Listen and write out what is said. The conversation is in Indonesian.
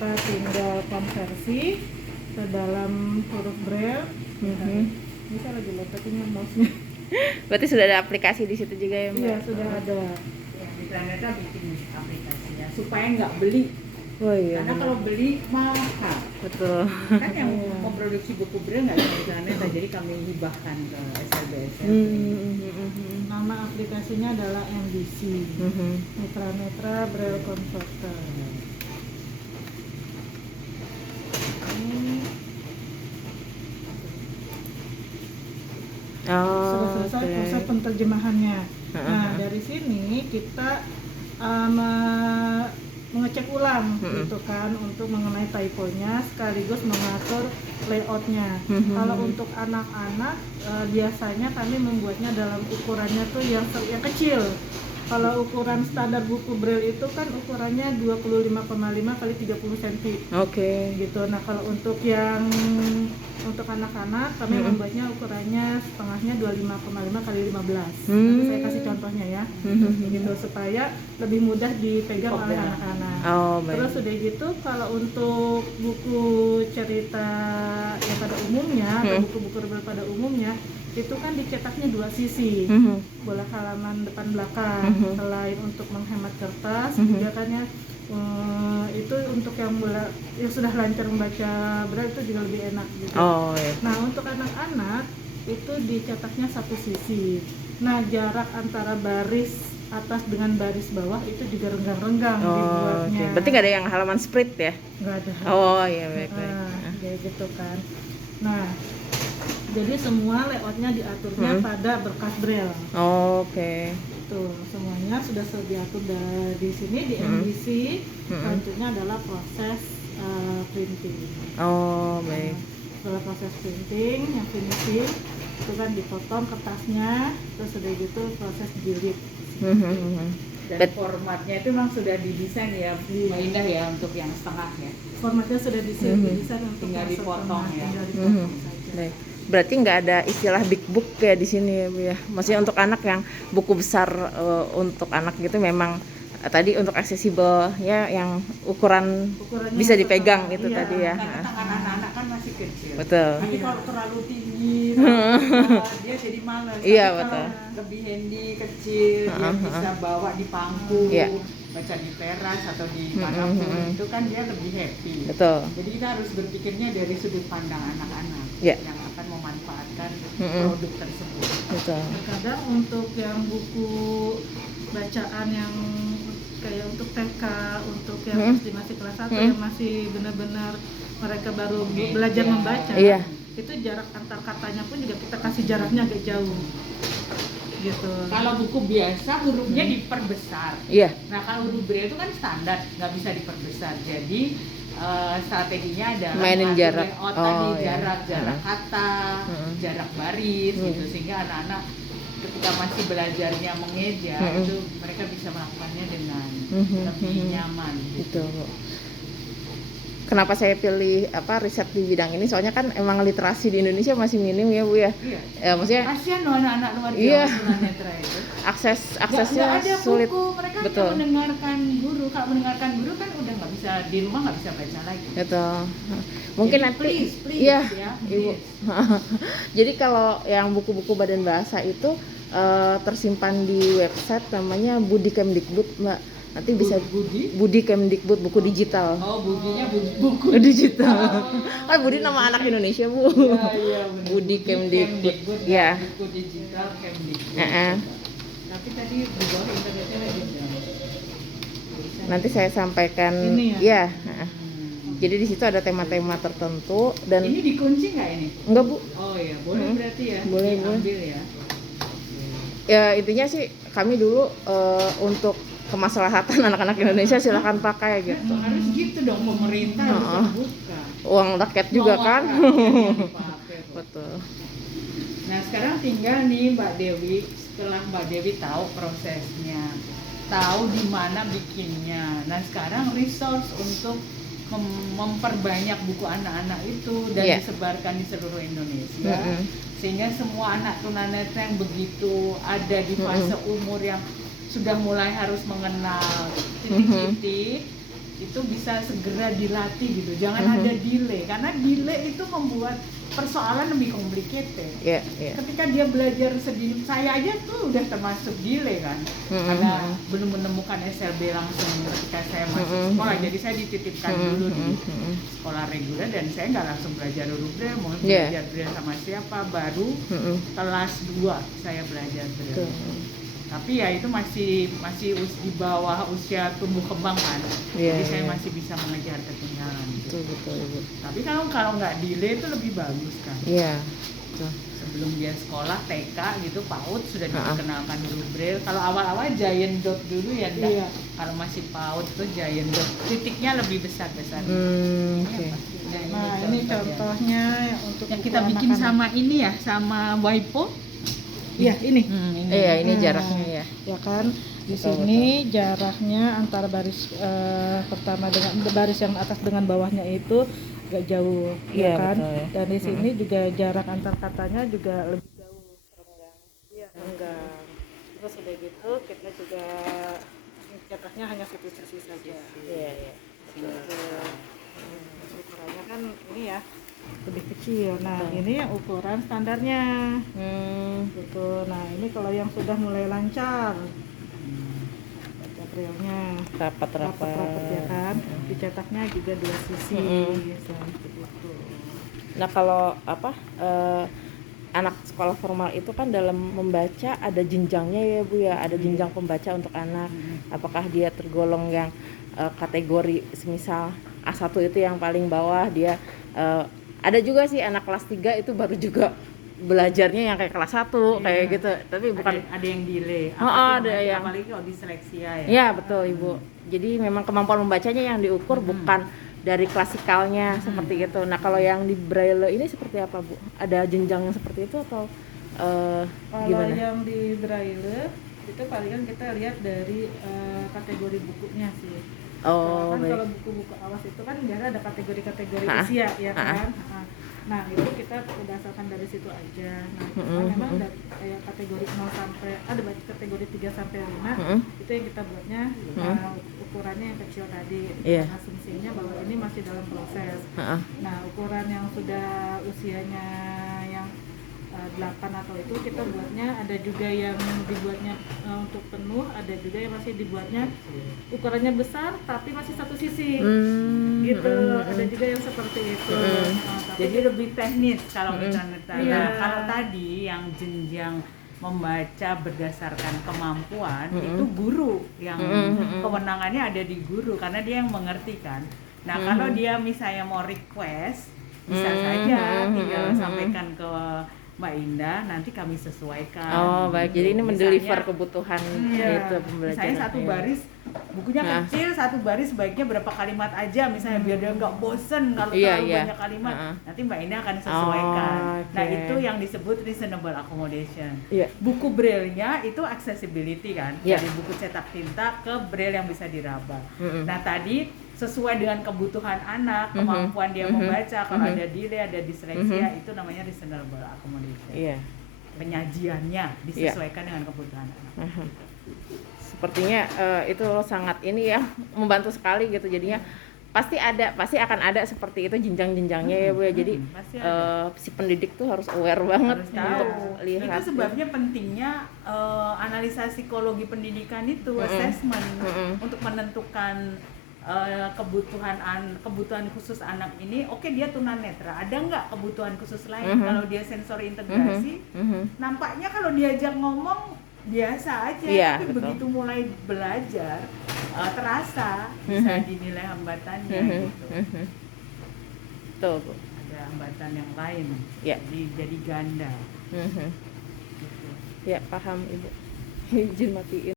kita tinggal konversi ke dalam huruf braille. Bisa lagi lopetin mouse-nya. Berarti sudah ada aplikasi di situ juga ya Mbak? Iya, sudah ada. Ya, di Planeta bikin aplikasinya supaya nggak beli. Oh iya. Karena kalau beli mahal. Betul. Kan yang memproduksi buku braille nggak cuma di Planeta, jadi kami hibahkan ke SLBSN. Nama aplikasinya adalah MBC, Mitra Netra Braille Converter. Sudah selesai proses penterjemahannya. Nah, dari sini kita mengecek ulang gitu kan untuk mengenai typonya sekaligus mengatur layoutnya. Kalau untuk anak-anak biasanya kami membuatnya dalam ukurannya tuh yang kecil. Kalau ukuran standar buku braille itu kan ukurannya 25,5 kali 30 cm. Oke. Gitu. Nah, kalau untuk anak-anak kami membuatnya ukurannya setengahnya 25,5 kali 15. Nanti saya kasih contohnya ya. Gitu supaya lebih mudah dipegang oleh anak-anak. Oh, baik. Terus udah gitu kalau untuk buku cerita yang pada umumnya atau buku-buku braille pada umumnya itu kan dicetaknya dua sisi, bola halaman depan belakang. Selain untuk menghemat kertas, juga kan ya itu untuk yang sudah lancar membaca braille itu juga lebih enak gitu. Oh iya. Nah untuk anak-anak itu dicetaknya satu sisi. Nah jarak antara baris atas dengan baris bawah itu juga renggang-renggang dibuatnya. Berarti nggak ada yang halaman split ya? Nggak ada. Oh iya baik. Kayak gitu kan. Nah jadi semua layoutnya diaturnya pada berkas braille. Oke. Tuh semuanya sudah diatur di sini di MBC. Selanjutnya adalah proses printing. Oh baik. Setelah proses printing yang finishing itu kan dipotong kertasnya, terus sudah gitu proses jilid. Dan formatnya itu memang sudah didesain ya, Mbak Indah ya, untuk yang setengah ya. Formatnya sudah didesain untuk Tinggal dipotong ya. tinggal dipotong saja. Baik. Berarti nggak ada istilah big book ya di sini ya Bu ya. Maksudnya untuk anak yang buku besar untuk anak gitu memang tadi untuk aksesibel ya yang ukurannya bisa dipegang gitu tadi ya. Karena tangan anak-anak kan masih kecil. Betul. Tapi kalau terlalu tinggi, dia jadi malas. Iya, tapi betul. Kalau lebih handy, kecil, dia bisa bawa di pangku, baca di teras atau di manapun, itu kan dia lebih happy. Betul. Jadi kita harus berpikirnya dari sudut pandang anak-anak Ya. yang akan memanfaatkan produk tersebut. Betul. Kadang untuk yang buku bacaan yang kayak untuk TK, untuk yang masih kelas 1 yang masih benar-benar mereka baru belajar membaca, itu jarak antar katanya pun juga kita kasih jaraknya agak jauh gitu. Kalau buku biasa hurufnya diperbesar. Iya. Nah kalau huruf braille itu kan standar, nggak bisa diperbesar. Jadi strateginya adalah mainin mengatur jarak. layout tadi, Iya. jarak kata, jarak baris gitu, sehingga anak-anak ketika masih belajarnya mengeja itu mereka bisa melakukannya dengan lebih nyaman gitu. Itu. Kenapa saya pilih riset di bidang ini? Soalnya kan emang literasi di Indonesia masih minim ya Bu ya. Iya. Ya maksudnya Kasihan loh anak-anak luar Iya. Jawa tunanetra itu. aksesnya Nggak ada sulit. buku, mereka Betul. hanya mendengarkan guru. Kalau mendengarkan guru kan udah nggak bisa, di rumah nggak bisa baca lagi. Betul. Mungkin Jadi, nanti please, iya, ya, Ibu. Jadi kalau yang buku-buku badan bahasa itu tersimpan di website namanya Budi Kemdikbud, Mbak. Nanti bisa Budi Kemdikbud, buku digital. Oh, budinya buku digital. Budi nama anak Indonesia, Bu. Iya, benar. Budi Kemdikbud. Ya. Ya. Buku digital Kemdikbud. Tapi tadi di bawah internetnya lagi Nanti saya sampaikan. Ini ya. Jadi di situ ada tema-tema tertentu dan ini dikunci nggak ini? enggak Bu. Oh iya, boleh berarti ya. Boleh, diambil ya. Ya intinya sih kami dulu untuk kemaslahatan anak-anak Indonesia silakan pakai gitu. Harus gitu dong, pemerintah harus terbuka. Uang rakyat juga Uang kan. rakyat yang dipakai kok. Betul. Nah sekarang tinggal nih Mbak Dewi, setelah Mbak Dewi tahu prosesnya, tahu di mana bikinnya. Nah sekarang resource untuk memperbanyak buku anak-anak itu dan disebarkan di seluruh Indonesia, sehingga semua anak tunanetra yang begitu ada di fase umur yang sudah mulai harus mengenal titik-titik, itu bisa segera dilatih gitu, jangan ada delay, karena delay itu membuat persoalan lebih complicated. Iya. Ketika dia belajar sedini, saya aja tuh udah termasuk delay kan, karena belum menemukan SLB langsung ketika saya masuk sekolah, jadi saya dititipkan dulu di sekolah reguler dan saya nggak langsung belajar huruf Braille, mau belajar Braille sama siapa, baru kelas 2 saya belajar Braille. Tapi ya itu masih di bawah usia tumbuh kembang kan, jadi saya masih bisa mengejar ketinggalan gitu. Betul. Tapi kalau nggak delay itu lebih bagus kan. Iya. Sebelum dia sekolah TK gitu, PAUD sudah dikenalkan huruf Braille. Kalau awal-awal giant dot dulu ya, Iya. kalau masih PAUD itu giant dot, titiknya lebih besar-besar. Oke. Nah, ini contohnya untuk yang kita buku bikin anak-anak. sama ini ya, sama Waipo. Iya, ini. Iya, ini Nah, jaraknya ya. Ya kan, di Betul, sini jaraknya antara baris pertama dengan baris yang atas dengan bawahnya itu agak jauh, Iya, ya kan? betul ya. Dan di sini juga jarak antar katanya juga lebih jauh. Iya, enggak. Terus udah gitu kita juga cetaknya hanya sisi saja. Iya. Ukurannya kan ini ya lebih kecil. Nah, ini yang ukuran standarnya. Gitu. Nah, ini kalau yang sudah mulai lancar baca Braille-nya rapat ya kan, dicetaknya juga 2 sisi. Seperti itu. Nah, kalau anak sekolah formal itu kan dalam membaca ada jenjangnya ya Bu ya, ada jenjang pembaca untuk anak. Apakah dia tergolong yang kategori semisal A1 itu yang paling bawah, dia ada juga sih anak kelas 3 itu baru juga belajarnya yang kayak kelas 1 kayak gitu, tapi bukan ada yang delay. ada yang apalagi kalau diseleksia ya. ya betul Ibu. Jadi memang kemampuan membacanya yang diukur bukan dari klasikalnya seperti itu. Nah, kalau yang di Braille ini seperti apa Bu? Ada jenjang yang seperti itu atau Kalau gimana? yang di Braille itu palingan kita lihat dari kategori bukunya sih. Oh, Kan baik. kalau buku-buku awas itu kan biasanya ada kategori-kategori Ha-ha. usia ya Ha-ha. kan. Nah, itu kita berdasarkan dari situ aja. Nah, cuma memang ada kayak kategori 0 sampai ada kategori 3 sampai 5. Itu yang kita buatnya ukurannya yang kecil tadi. Iya. Asumsinya bahwa ini masih dalam proses. Nah, ukuran yang sudah usianya yang 8 atau itu kita buatnya, ada juga yang dibuatnya untuk penuh, ada juga yang masih dibuatnya ukurannya besar tapi masih satu sisi gitu. Ada juga yang seperti itu. Jadi lebih teknis kalau kita Iya. Kalau tadi yang jenjang membaca berdasarkan kemampuan itu guru yang kewenangannya ada di guru karena dia yang mengerti kan. Nah, kalau dia misalnya mau request bisa saja tinggal sampaikan ke Mbak Indah, nanti kami sesuaikan. Oh, baik. Jadi ini Misalnya, mendeliver kebutuhan itu pembelajaran. Misalnya satu baris, bukunya kecil, satu baris baiknya berapa kalimat aja, misalnya biar dia nggak bosen kalau terlalu banyak kalimat. Nanti Mbak Indah akan sesuaikan. Nah, itu yang disebut reasonable accommodation. Buku Braille-nya itu accessibility kan, dari buku cetak tinta ke Braille yang bisa diraba. Nah, tadi sesuai dengan kebutuhan anak, kemampuan dia membaca, kalau ada delay, ada disleksia, itu namanya reasonable accommodation. Penyajiannya disesuaikan dengan kebutuhan anak. Sepertinya itu sangat ini ya, membantu sekali gitu. Jadinya pasti akan ada seperti itu jenjang-jenjangnya ya Bu ya. Jadi si pendidik tuh harus aware banget Harus tahu. untuk lihat. Itu sebabnya pentingnya analisa psikologi pendidikan itu, assessment untuk menentukan kebutuhan khusus anak ini. Oke, dia tunanetra, ada nggak kebutuhan khusus lain? Kalau dia sensori integrasi, nampaknya kalau diajak ngomong biasa aja, tapi begitu mulai belajar terasa bisa dinilai hambatannya gitu. Betul Bu. Ada hambatan yang lain, jadi ganda. Ya, paham Ibu. Izin matiin.